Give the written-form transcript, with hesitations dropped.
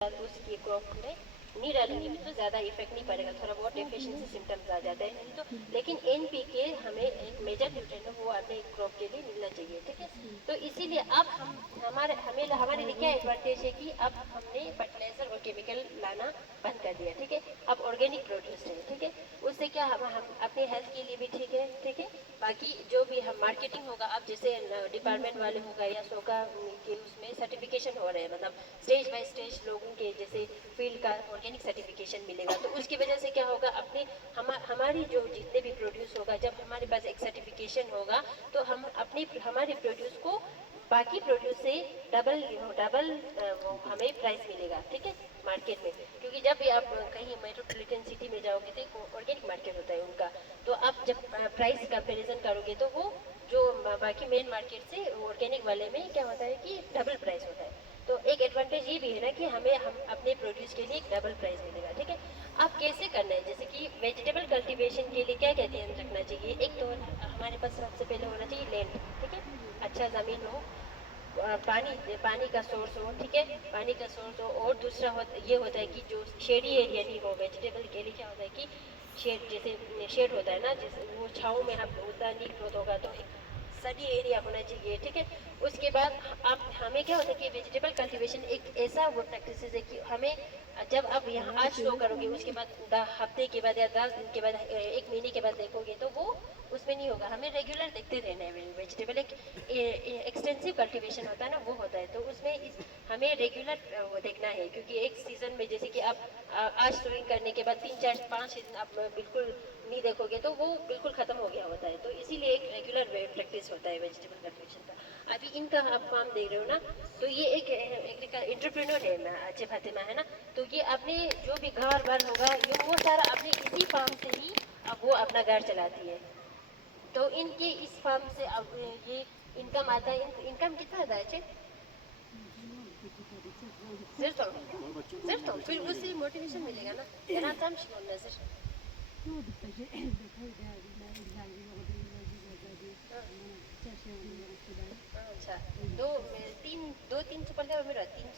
उसकी क्रॉप में नहीं डालेंगे भी तो ज़्यादा इफेक्ट नहीं पड़ेगा, थोड़ा बहुत डेफिशिएंसी सिम्टम्स आ जाते हैं नहीं तो। लेकिन एनपीके हमें एक मेजर न्यूट्रिएंट है, वो अपने क्रॉप के लिए मिलना चाहिए, ठीक है। तो इसीलिए अब हम हमारे लिए क्या एडवांटेज है कि अब हमने फर्टिलाइजर और केमिकल लाना बंद कर दिया, ठीक है। अब ऑर्गेनिक प्रोड्यूस है, ठीक है। उससे क्या हम अपने हेल्थ के लिए भी ठीक है, ठीक है। बाकी जो भी हम मार्केटिंग होगा, अब जैसे डिपार्टमेंट वाले होगा या सोका के उसमें सर्टिफिकेशन हो रहे हैं, मतलब स्टेज बाय स्टेज लोगों के जैसे फील्ड का ऑर्गेनिक सर्टिफिकेशन मिलेगा, तो उसकी वजह से क्या होगा, अपने हमारी जो जितने भी प्रोड्यूस होगा, जब हमारे पास एक सर्टिफिकेशन होगा तो हम अपने हमारे प्रोड्यूस को बाकी प्रोड्यूस से डबल डबल हमें प्राइस मिलेगा, ठीक है, मार्केट में। क्योंकि जब भी आप कहीं मेट्रोपॉलिटन सिटी में जाओगे तो एक ऑर्गेनिक मार्केट होता है उनका, तो आप जब प्राइस कंपैरिजन करोगे तो वो जो बाकी मेन मार्केट से ऑर्गेनिक वाले में क्या होता है कि डबल प्राइस होता है। तो एक एडवांटेज ये भी है ना कि हम अपने प्रोड्यूस के लिए एक डबल प्राइस मिलेगा, ठीक है। अब कैसे करना है, जैसे कि वेजिटेबल कल्टीवेशन के लिए क्या क्या ध्यान रखना चाहिए। एक तो हमारे पास सबसे पहले होना चाहिए लैंड, ठीक है, अच्छा ज़मीन हो, पानी का सोर्स हो, ठीक है, पानी का सोर्स हो। और दूसरा ये होता है कि जो शेडी एरिया नहीं हो, वेजिटेबल के लिए क्या होता है कि शेड, जैसे शेड होता है ना, जैसे वो छाँव में हम उतना नहीं ग्रोथ होगा, तो एक सनी एरिया होना चाहिए, ठीक है। उसके बाद आप हमें क्या होता है कि वेजिटेबल कल्टीवेशन एक ऐसा वो प्रैक्टिस है कि हमें जब आप यहाँ आज शो करोगे, उसके बाद हफ्ते के बाद या 10 दिन के बाद, एक महीने के बाद देखोगे तो वो उसमें नहीं होगा। हमें रेगुलर देखते रहना है। वेजिटेबल एक एक्सटेंसिव कल्टीवेशन होता है ना, वो होता है, तो उसमें हमें रेगुलर वो देखना है। क्योंकि एक सीज़न में जैसे कि आप आज सोइंग करने के बाद 3 4 5 दिन आप बिल्कुल नहीं देखोगे तो वो बिल्कुल ख़त्म हो गया होता है। तो इसीलिए एक रेगुलर प्रैक्टिस होता है वेजिटेबल कल्टीवेशन का। अभी इनका आप फार्म देख रहे हो ना, तो ये एक एंटरप्रेन्योर है ना, अच्छे फातिमा, है ना। तो ये अपने जो भी घर बार होगा, ये वो सारा अपने इसी फार्म से ही अब वो अपना घर चलाती है। तो इनके इस फार्म से अब ये इनकम आता है। इनकम कितना आता है अच्छे? Zerto, zerto. फिर उससे मोटिवेशन मिलेगा ना, yana tam shi wannan zir. अच्छा, दो तीन 2 3 चुपल है, और मेरा 3